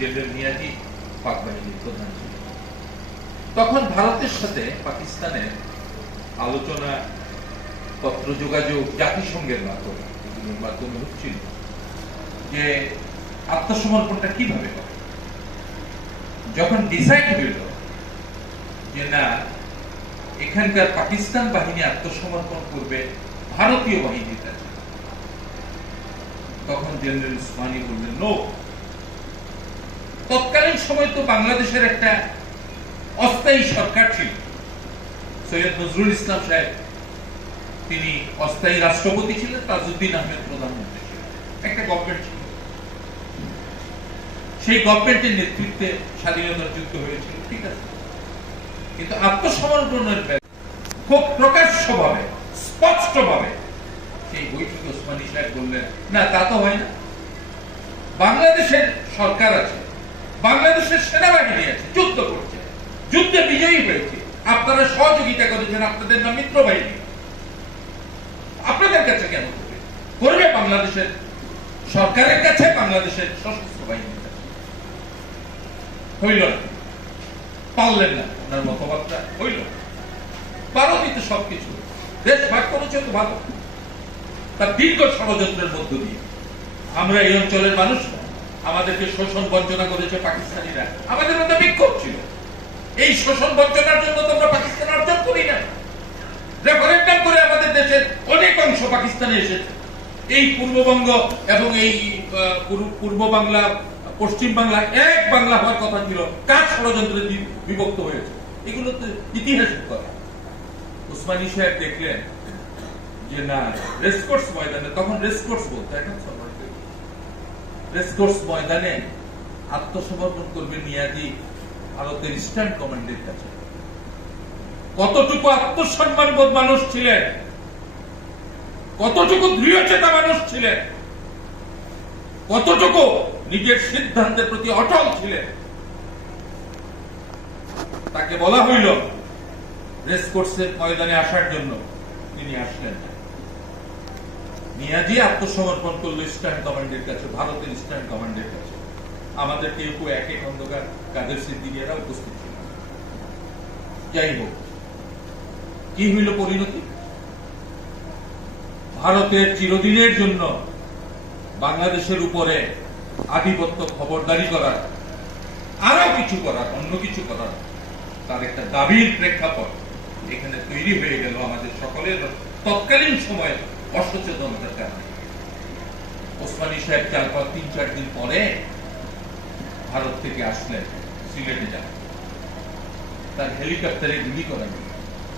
General Niazi পাক বাহিনীর প্রধান ছিলেন তখন ভারতের সাথে পাকিস্তানের আলোচনা, পত্র যোগাযোগ, জাতিসংঘের মাধ্যমে মাধ্যমে হচ্ছিল যে আত্মসমর্পণটা কীভাবে যখন ডিসাইড হইল যে না, এখানকার পাকিস্তান বাহিনী আত্মসমর্পণ করবে, ভারতীয় বাহিনীর কাছে তখন জেনারেল বললেন নো তৎকালীন সময় তো বাংলাদেশের একটা অস্থায়ী সরকার ছিল। সৈয়দ নজরুল ইসলাম সাহেব, তিনি অস্থায়ী রাষ্ট্রপতি ছিলেন, তাজউদ্দিন আহমেদ প্রধানমন্ত্রী একটা গভর্নমেন্ট ছিল। সেই গভর্নমেন্টের নেতৃত্বে স্বাধীনতার যুদ্ধ হয়েছিল, ঠিক আছে? কিন্তু আত্মসমর্পণের খুব প্রকাশ্যভাবে, স্পষ্টভাবে সেই বৈঠকে ওসমানী সাহেব বললেন, না, তা তো হয় না। বাংলাদেশের সরকার আছে বাংলাদেশের সেনাবাহিনী আছে, যুদ্ধ করছে। যুদ্ধে বিজয়ী হয়েছে। আপনারা সহযোগিতা করেছেন আপনাদের নাম মিত্র বাহিনী আপনাদের কাছে কেন করবে? করবে বাংলাদেশের সরকারের কাছে, বাংলাদেশের সশস্ত্র বাহিনীর কাছে? হইল না। পারলেন না ওনার মতবাদটা, হইল পারো কিন্তু সবকিছু। দেশ ভাগ করেছে তো ভালো। তার দীর্ঘ ষড়যন্ত্রের মধ্য দিয়ে। আমরা এই অঞ্চলের মানুষ। আমাদেরকে শোষণ বঞ্চনা করেছে পাকিস্তানিরা। আমাদের মধ্যে বিক্ষোভ ছিল। এই শোষণ বঞ্চনার জন্য তো আমরা পাকিস্তান অর্জন করি না। রেফারেন্ডাম করে আমাদের দেশের অনেক অংশ পাকিস্তানে এসেছে। এই পূর্ববঙ্গ এবং এই পূর্ব- বাংলা, পশ্চিম বাংলা, এক বাংলা হওয়ার কথা ছিল। কাজ ষড়যন্ত্রে বিভক্ত হয়েছে? এগুলো তো কথা। উসমানী সাহেব দেখলেন যে না, রেসকোর্স ময়দানে, তখন রেসকোর্স বলতো এখন রেসকোর্স ময়দানে আত্মসমর্পণ করবে নিয়াজি ভারতের ইস্টার্ন কমান্ডের কাছে। কতটুকু আত্মসম্মান বোধ মানুষ ছিলেন? কতটুকু দৃঢ়চেতা মানুষ ছিলেন? কতটুকু নিজের সিদ্ধান্তের প্রতি অটল ছিলেন? তাকে বলা হইল রেসকোর্সের ময়দানে আসার জন্য তিনি আসলেন না। নিয়াজি আত্মসমর্পণ করল ইস্টার্ন কমান্ডের কাছে, ভারতের ইস্টার্ন কমান্ডের কাছে। আমাদের কেউ কেউ এক এক অন্ধকার কাদের সিদ্দিকিয়ারা উপস্থিত ছিল। যাই হোক, কি হইল পরিণতি? ভারতের চিরদিনের জন্য বাংলাদেশের উপরে আধিপত্য খবরদারি করার, আরও কিছু করার, অন্য কিছু করার তার একটা দাবির প্রেক্ষাপট এখানে তৈরি হয়ে গেল আমাদের সকলের তৎকালীন সময়ে। অসচেতনতার কারণে ওসমানী সাহেব চার পাঁচ তিন চার দিন পরে ভারত থেকে আসলেন, সিলেটে যান। তার হেলিকপ্টারে গুলি করা গেল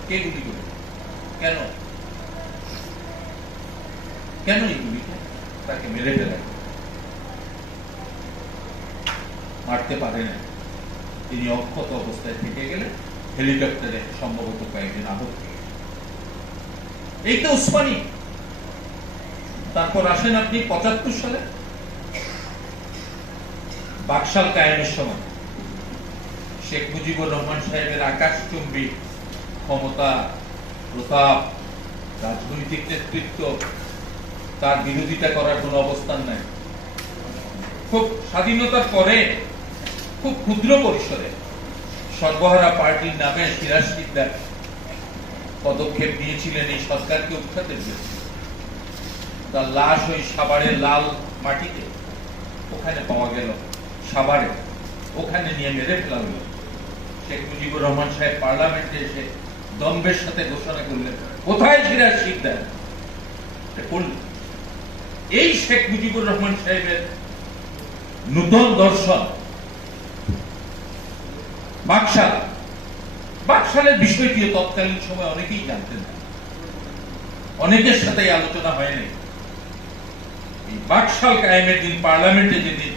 কে গুলি করে? কেন? কেন এই গুলিটা তাকে মেরে ফেলা গেল? মারতে পারে না। তিনি অক্ষত অবস্থায় থেকে গেলেন। হেলিকপ্টারে সম্ভবত কয়েকদিন আহত এই তো উসমানী তারপর আসেন আপনি পঁচাত্তর সালে, বাকশাল কায়েমের সময়। শেখ মুজিবুর রহমান সাহেবের আকাশচুম্বী ক্ষমতা, প্রতাপ, রাজনৈতিক নেতৃত্ব, তার বিরোধিতা করার কোন অবস্থান নাই। খুব স্বাধীনতার পরে, খুব ক্ষুদ্র পরিসরে সর্বহারা পার্টির নামে সিরাজ সিকদার পদক্ষেপ নিয়েছিলেন এই সরকারকে উৎখাতের জন্য। তার লাশ ওই সাভারের লাল মাটিতে। ওখানে পাওয়া গেল সাভারে। ওখানে নিয়ে মেরে ফেলা হলো। শেখ মুজিবুর রহমান সাহেব পার্লামেন্টে এসে সাথে ঘোষণা করলেন, কোথায় শিকদার? এই শেখ মুজিবুর রহমান সাহেবের নূতন দর্শন, বাকশাল। বাকশালের বিষয়টিও তৎকালীন সময় অনেকেই জানতেন না। অনেকের সাথে আলোচনা হয়নি। বাকশাল কায়েমের দিন পার্লামেন্টে যেদিন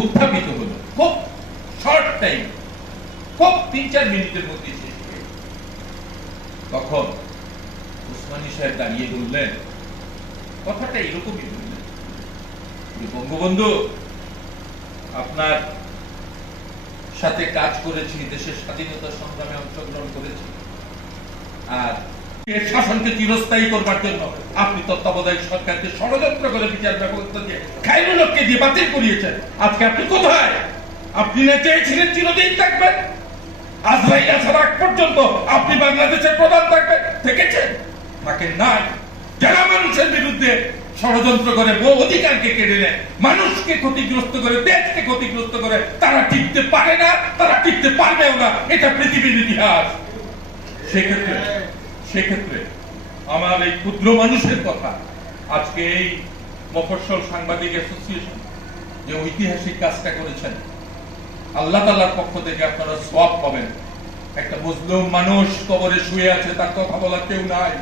উত্থাপিত হলো, খুব শর্ট টাইম খুব তিন চার মিনিটের মধ্যে শেষ হয়ে। তখন উসমানী সাহেব দাঁড়িয়ে বললেন, কথাটা এরকমই বললেন যে, বঙ্গবন্ধু, আপনার সাথে কাজ করেছি, দেশের স্বাধীনতা সংগ্রামে অংশগ্রহণ করেছি, আর এর শাসনকে চিরস্থায়ী করবার জন্য আপনি তত্ত্বাবধায়ক সরকারকে ষড়যন্ত্র করে বিচার ব্যবস্থা দিয়ে খাইরুলককে দিয়ে বাতিল করিয়েছেন। আজকে আপনি কোথায়? আপনি না চেয়েছিলেন চিরদিন থাকবেন? আজরাইল আসার আগ পর্যন্ত আপনি বাংলাদেশের প্রধান থাকবেন। থেকেছেন থাকেন নাই। যারা মানুষের বিরুদ্ধে ষড়যন্ত্র করে, বহু অধিকারকে কেড়ে নেয়, মানুষকে ক্ষতিগ্রস্ত করে, দেশকে ক্ষতিগ্রস্ত করে, তারা টিকতে পারে না, তারা টিকতে পারবেও না। এটা পৃথিবীর ইতিহাস। সেক্ষেত্রে সেক্ষেত্রে আমার এই ক্ষুদ্র মানুষের কথা আজকে এই মফস্বল সাংবাদিক অ্যাসোসিয়েশন যে ঐতিহাসিক কাজটা করেছেন, আল্লাহ তাল্লাহর পক্ষ থেকে আপনারা সব পাবেন। একটা মুসলিম মানুষ কবরে শুয়ে আছে, তার কথা বলার কেউ নাই।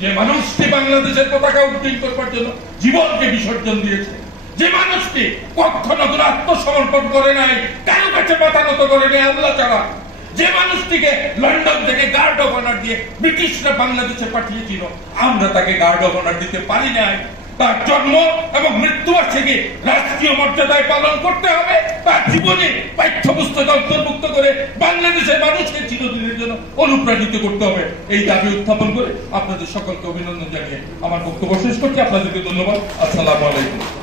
যে মানুষটি বাংলাদেশের পতাকা উড্ডীন করবার জন্য জীবনকে বিসর্জন দিয়েছে, যে মানুষটি কখনো কোনো আত্মসমর্পণ করে নাই, কারও কাছে মাথা নত করে নেই, আল্লাহ ছাড়া। যে মানুষটিকে লন্ডন থেকে গার্ড অফ অনার দিয়ে ব্রিটিশরা বাংলাদেশে পাঠিয়েছিল, আমরা তাকে গার্ড অফ অনার দিতে পারি নাই। তার জন্ম এবং মৃত্যু বার্ষিকী রাষ্ট্রীয় মর্যাদায় পালন করতে হবে? তার জীবনে পাঠ্যপুস্তকে অন্তর্ভুক্ত করে বাংলাদেশের মানুষকে চিরদিনের জন্য অনুপ্রাণিত করতে হবে। এই দাবি উত্থাপন করে আপনাদের সকলকে অভিনন্দন জানিয়ে আমার বক্তব্য শেষ করছি। আপনাদেরকে ধন্যবাদ। আসসালামু আলাইকুম।